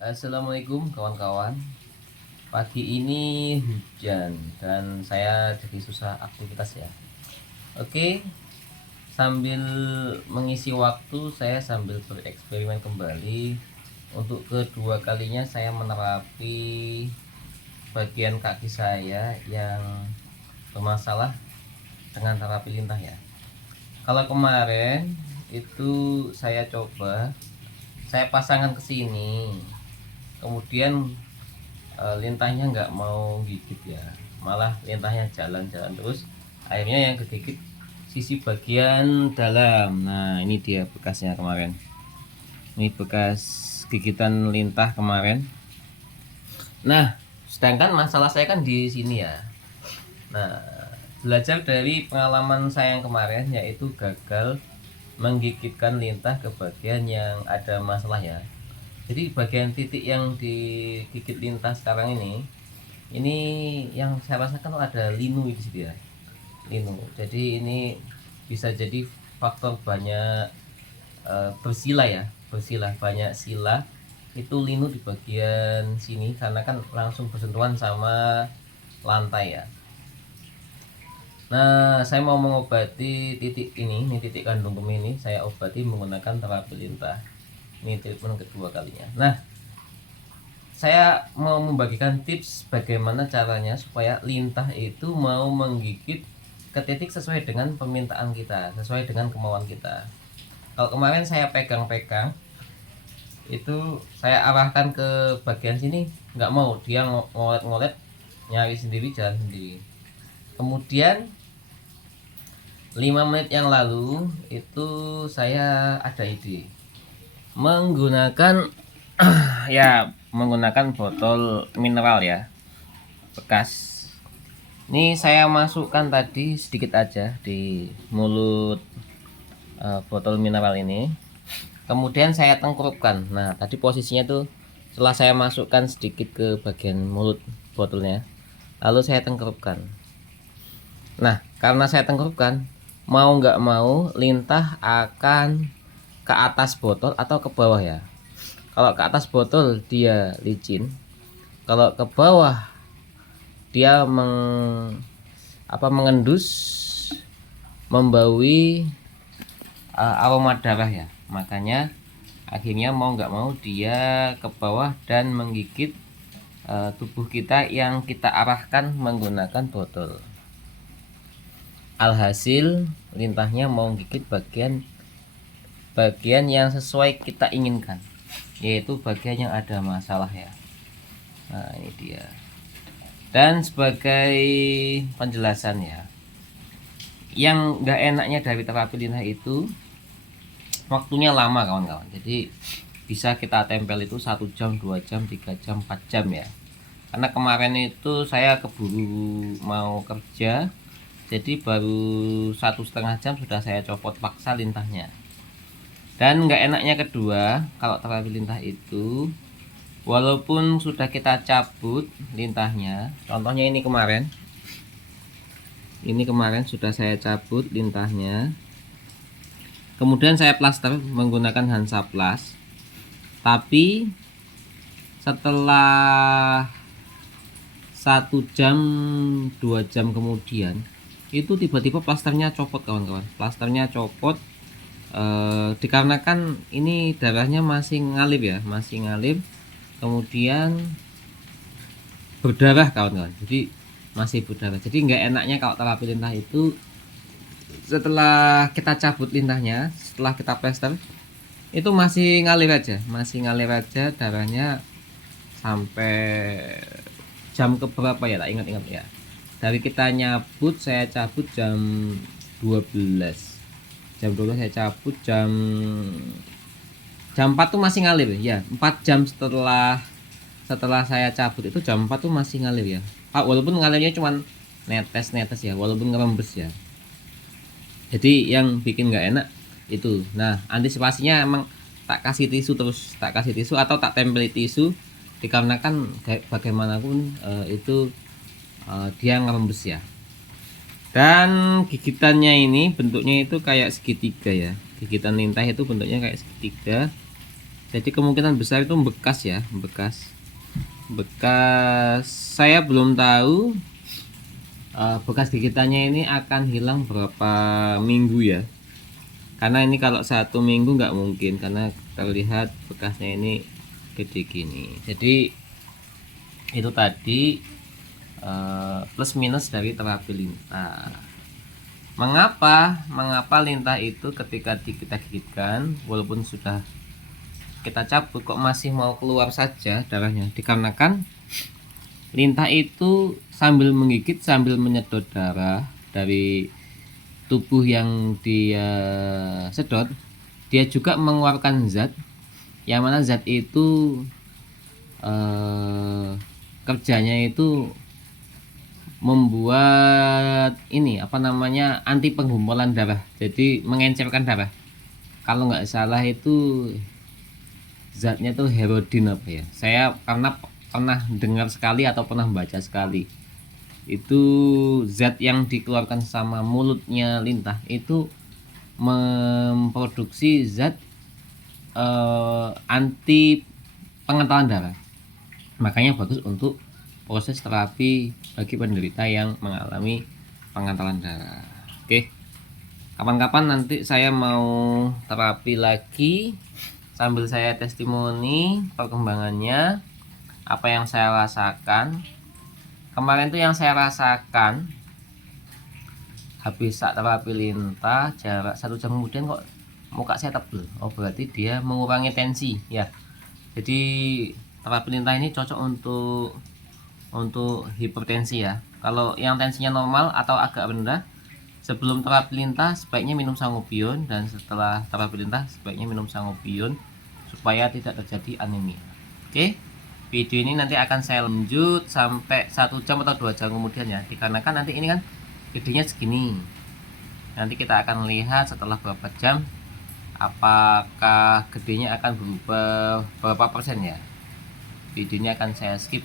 Assalamualaikum kawan-kawan. Pagi ini hujan dan saya jadi susah aktivitas ya. Oke, sambil mengisi waktu saya sambil bereksperimen kembali. Untuk kedua kalinya saya menerapi bagian kaki saya yang bermasalah dengan terapi lintah ya. Kalau kemarin itu saya coba, saya pasangkan ke sini, kemudian lintahnya nggak mau gigit ya, malah lintahnya jalan-jalan terus, akhirnya yang kegigit sisi bagian dalam. Nah, ini dia bekasnya kemarin, ini bekas gigitan lintah kemarin. Nah, sedangkan masalah saya kan di sini ya. Nah, belajar dari pengalaman saya yang kemarin, yaitu gagal menggigitkan lintah ke bagian yang ada masalah ya. Jadi bagian titik yang digigit lintah sekarang ini yang saya rasakan tuh ada linu di situ ya, linu. Jadi ini bisa jadi faktor banyak bersila ya, bersila banyak sila itu linu di bagian sini karena kan langsung bersentuhan sama lantai ya. Nah, saya mau mengobati titik ini titik kandung kemih ini, saya obati menggunakan terapi lintah. Ini treatment kedua kalinya. Nah, saya mau membagikan tips bagaimana caranya supaya lintah itu mau menggigit ke titik sesuai dengan permintaan kita, sesuai dengan kemauan kita. Kalau kemarin saya pegang-pegang, itu saya arahkan ke bagian sini, nggak mau, dia ngolet-ngolet, nyari sendiri, jalan sendiri. Kemudian 5 menit yang lalu itu saya ada ide menggunakan menggunakan botol mineral ya, bekas. Ini saya masukkan tadi sedikit aja di mulut botol mineral ini. Kemudian saya tengkurupkan. Nah, tadi posisinya tuh setelah saya masukkan sedikit ke bagian mulut botolnya, lalu saya tengkurupkan. Nah, karena saya tengkurupkan, mau nggak mau lintah akan ke atas botol atau ke bawah ya. Kalau ke atas botol dia licin, kalau ke bawah dia mengendus, membaui aroma darah ya. Makanya akhirnya mau nggak mau dia ke bawah dan menggigit tubuh kita yang kita arahkan menggunakan botol. Alhasil lintahnya mau gigit bagian yang sesuai kita inginkan, yaitu bagian yang ada masalah ya. Nah, ini dia. Dan sebagai penjelasan ya, yang nggak enaknya dari terapi lintah itu waktunya lama kawan-kawan. Jadi bisa kita tempel itu 1 jam, 2 jam, 3 jam, 4 jam ya. Karena kemarin itu saya keburu mau kerja, jadi baru 1,5 jam sudah saya copot paksa lintahnya. Dan nggak enaknya kedua, kalau terapi lintah itu walaupun sudah kita cabut lintahnya, contohnya ini kemarin sudah saya cabut lintahnya, kemudian saya plaster menggunakan Hansaplast, tapi setelah 1 jam 2 jam kemudian itu tiba-tiba plasternya copot kawan-kawan, plasternya copot. Dikarenakan ini darahnya masih ngalir ya, masih ngalir, kemudian berdarah kawan-kawan, jadi masih berdarah. Jadi nggak enaknya kalau terapi lintah itu setelah kita cabut lintahnya, setelah kita plester itu masih ngalir aja darahnya sampai jam keberapa ya, tak ingat-ingat ya. Dari kita nyabut, saya cabut jam 12 saya cabut jam 4 tuh masih ngalir ya. 4 jam setelah saya cabut itu jam 4 tuh masih ngalir ya, walaupun ngalirnya cuman netes ya, walaupun ngerembes ya. Jadi yang bikin nggak enak itu. Nah, antisipasinya emang tak kasih tisu atau tak tempel tisu, dikarenakan bagaimanapun itu dia ngerembes ya. Dan gigitannya ini bentuknya itu kayak segitiga ya, gigitan lintah itu bentuknya kayak segitiga. Jadi kemungkinan besar itu bekas ya, bekas saya belum tahu bekas gigitannya ini akan hilang berapa minggu ya, karena ini kalau 1 minggu nggak mungkin karena terlihat bekasnya ini gede gini. Jadi itu tadi plus minus dari terapi lintah. Mengapa lintah itu ketika kita gigitkan walaupun sudah kita cabut kok masih mau keluar saja darahnya? Dikarenakan lintah itu sambil menggigit sambil menyedot darah dari tubuh yang dia sedot, dia juga mengeluarkan zat yang mana zat itu kerjanya itu membuat ini anti penggumpulan darah, jadi mengencerkan darah. Kalau nggak salah itu zatnya tuh herodin ya, saya karena pernah dengar sekali atau pernah baca sekali, itu zat yang dikeluarkan sama mulutnya lintah itu memproduksi zat anti pengentalan darah. Makanya bagus untuk proses terapi bagi penderita yang mengalami pengentalan darah. Oke, kapan-kapan nanti saya mau terapi lagi sambil saya testimoni perkembangannya, apa yang saya rasakan. Kemarin tuh yang saya rasakan habis saat terapi lintah jarak 1 jam kemudian kok muka saya tebel. Oh berarti dia mengurangi tensi ya. Jadi terapi lintah ini cocok untuk hipertensi ya. Kalau yang tensinya normal atau agak rendah, sebelum terapi lintah sebaiknya minum sangobion, dan setelah terapi lintah sebaiknya minum sangobion supaya tidak terjadi anemia. Oke, video ini nanti akan saya lanjut sampai 1 jam atau 2 jam kemudian ya, dikarenakan nanti ini kan gedenya segini. Nanti kita akan lihat setelah berapa jam apakah gedenya akan berubah berapa persen ya. Video ini akan saya skip